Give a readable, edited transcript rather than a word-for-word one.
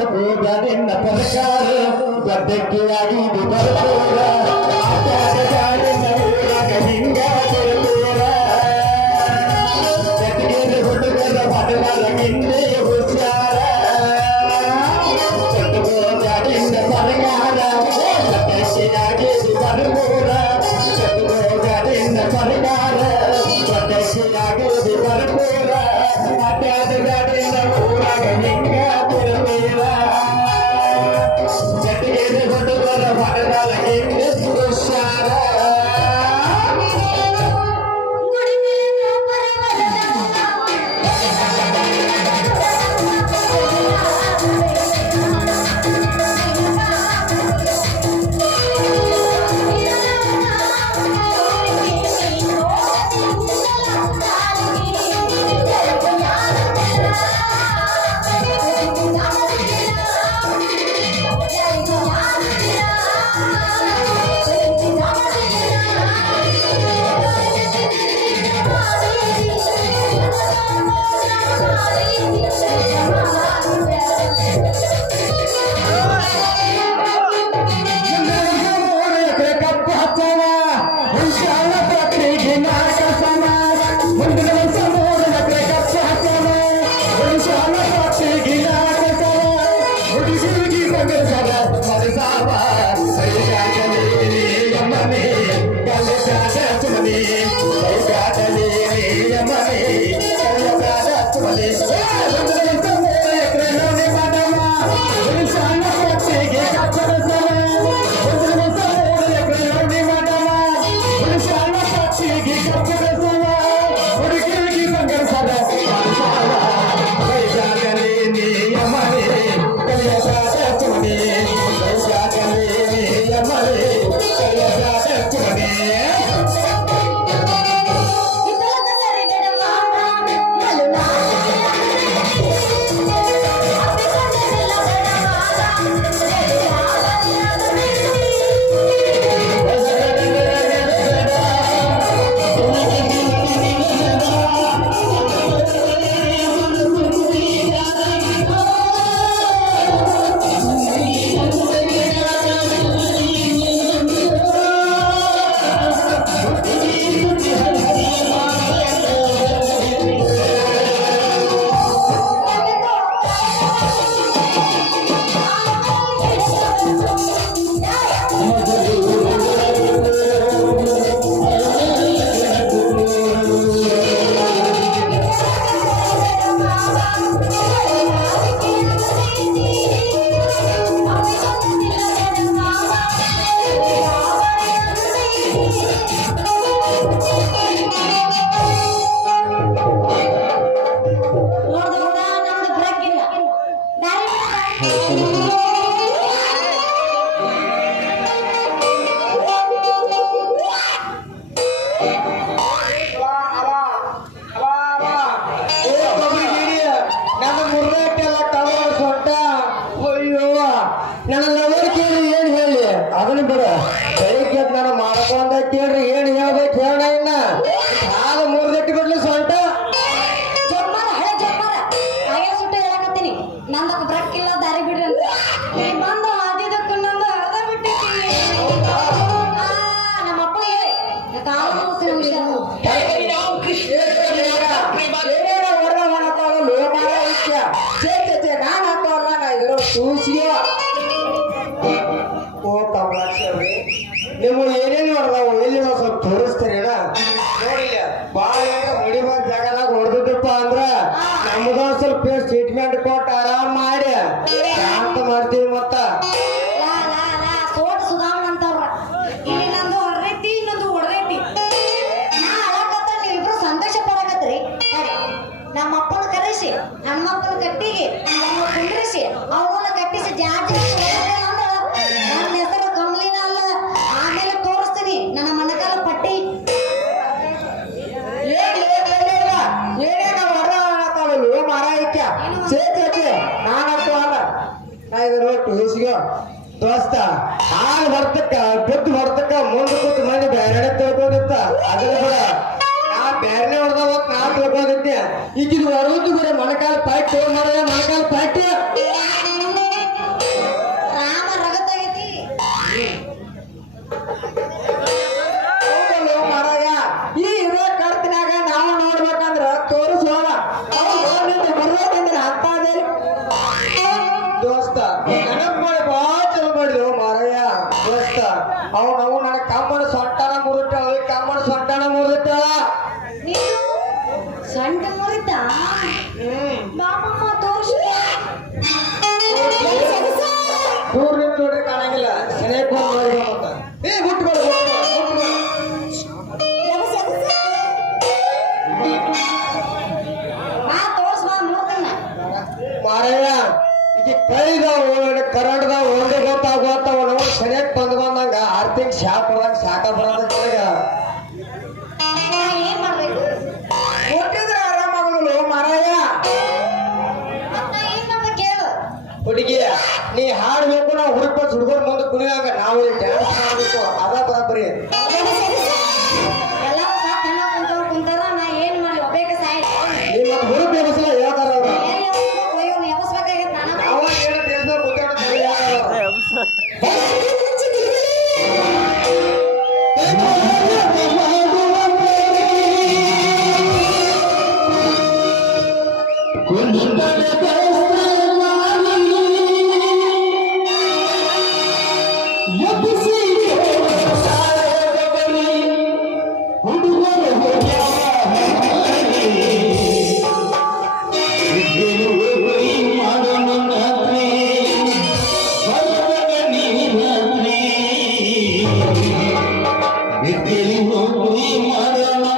ನಿನ್ನ ಸರ್ಕಾರ ಗದ್ದಕ್ಕಿಯಾಗಿ ಬರ್ಬೋದ ಹಿಂಗ ಬರ್ಬೋದ ಹುಡುಗರ ಬದಲಾದ ಹಿಂದೆ ಹುಷಾರ ನಿನ್ನ ಸರ್ಕಾರ ಗದ್ದಕ್ಕಿಯಾಗಿ ಬರ್ಬೋದ ನಿನ್ನ ಸರ್ಕಾರ ಗದ್ದಕ್ಕಿಯಾಗಿ ಬರ್ಬೋದ ಅಡ್ಡಾದ ಗಾಡಿನ ಊರಾಗ ಹಿಂಗ ತಿರುವೀರ ಜಟ್ಟಿಗೆ ಹುಡುಗರ ಬಡದಾಲ ಹಿಂದೆ ಹುಷಾರ ನನ್ನ ಲವರ್ ಕೇಳಿ ಏನ್ ಹೇಳಿ ಅದನ್ನ ಬಿಡ ಬೆಳಿಗ್ಗೆ ನಾನು ಮಾಡ್ಕೊಂಡ ಕೇಳ್ರಿ ಏನ್ ಹೇಳ್ಬೇಕು ಹೇಳ ಇನ್ನ ಹಾಲು 3 ಗಂಟೆ ಬಿಡ್ಲಿ ಸೊಂಟ ಹಳೆ ಜಪ್ಪಾರ ಆಯ ಸುಟ್ಟು ಹೇಳಕತ್ತೀನಿ ನಂದಕ್ಕೆ ಬ್ರಕ್ ಇಲ್ಲ ದಾರಿ ಬಿಡ್ರಿ ಅಂತ ನೀ ಬಂದು ಆದಿದಕ್ಕೂ ನಂದು ಹಳದ ಬಿಟ್ಟಿದ್ದೀನಿ ನಮ್ಮ ಅಪ್ಪ ಹೇಳಿ ಕಾಲ ಮುಗಿಸಿನ ವಿಷಯ ನೀವು ಏನೇನು ಹೊಡೆದಾವು ಎಲ್ಲಿ ನಾವು ಸ್ವಲ್ಪ ತೋರಿಸ್ತೀರೇನ ನೋಡಿಲ್ಲ ಬಾಳ ಮುಡಿಬಾರ ಜಾಗದಾಗ ಹೊಡೆದಿದ್ದಪ್ಪ ಅಂದ್ರ ನಮ್ದ ಸ್ವಲ್ಪ ಟ್ರೀಟ್ಮೆಂಟ್ ಕೊಟ್ಟು ಆರಾಮ್ ಮಾಡಿ ಶಾಂತ ಮಾಡ್ತೀವಿ ಮತ್ತ ಸೋಟ್ ಸುಧಾಮನ್ ಅಂತವ್ರ ಇಲ್ಲಿ ನಂದು ಹೊರೈತಿ ಇನ್ನೊಂದು ಹೊಡೆದೈತಿ ನಾ ಅಳಕತ್ತ ನೀವಿಬ್ರು ಸಂತೋಷ ಪಡಕತ್ರಿ ನಮ್ಮ ಅಪ್ಪನ ಕರೆಸಿ ಹನುಮಪ್ಪನ ಕಟ್ಟಿಗೆ ಕುಂಡ್ರಿಸಿ ಅವನ್ನ ಕಟ್ಟಿಸಿ ಜಾತಿ ನನ್ನ ಹೆಸರು ಕಮಲಿನ ಅಲ್ಲ ಆಮೇಲೆ ತೋರಿಸ್ತೀನಿ ನನ್ನ ಮನಕಾಲ ಪಟ್ಟಿ ಏನೇನ ಹೊರ ಮಾರಾಯಿಕ ಸೇತೈತಿ ನಾನಂತೂ ಅಲ್ಲ ನಾ ಇದು ಟೂಸಿಗೋ ದೋಸ್ತ ಹಾಲು ಹೊರ್ತಕ್ಕ ಬುದ್ಧಿ ಹೊರ್ತಕ್ಕ ಮುಂದೆ ಕೂತು ಮಂದಿ ಬೇರೆ ತಿಳ್ಕೊಂಡಿತ್ತ ಅದನ್ನ ಕೂಡ ನಾ ಬೇರೆ ಹೊಡೆದ ಹೋಗ್ ನಾ ತಿಳ್ಕೊಂಡಿದ್ದೆ ಈಗಿನ ಹೊರದ್ದು ಕೂಡ ಮೊಣಕಾಲ ಪಾಯ್ತು ಮಾಡಿದ್ರೆ ಮೊಣಕಾಲ ಪಾಯ್ತು ನಿಂಗೆ ಶಾಪ್ ಬರೋದಾಗ ಶಾಖ ಬರೋದ ನಾ ಏನ್ ಮಾಡ್ಬೇಕು ಕೊಟ್ಟಿದ್ರೆ ಆರಾಮಾಗಲು ಮಾರಾಯ. ಮತ್ತ ನಾ ಏನ್ ಮಾಡ್ಬೇಕು ಹೇಳು ಹುಡುಗಿ ನೀ ಹಾಡ್ಬೇಕು ನಾವು ಹುಡುಕ್ಬೇಕು ಹುಡುಗರು ಮುಂದೆ ಕುಣಿಯಾಗ ನಾವು ಡ್ಯಾನ್ಸ್ ಮಾಡ್ಬೇಕು ಅದ ಬರಬರಿ. ಎಲ್ಲಾರು ಸಾಕ್ ಹೆಣ್ಣ ಕುಂತವ್ರು ಕುಂತಾರ ನಾ ಏನ್ ಮಾಡಿ ಒಬ್ಬೇಕ ಸಾಯ್ ನಿಮ್ಮ ಹುಡುಗ ಎಬ್ಸಲ ಹೇಳ್ತಾರ ಅವ್ರು. ಏನ್ ಹೋಯ್ಯವ್ನು ಎಬ್ಸ್ಬೇಕಾಗೈತ್ ನಾನು ನಾವು ಏನು ದೇಶದಾಗ ಕೂತ್ಕೊಂಡು ಹೇಳ್ತಾರ ಅವ್ರು. It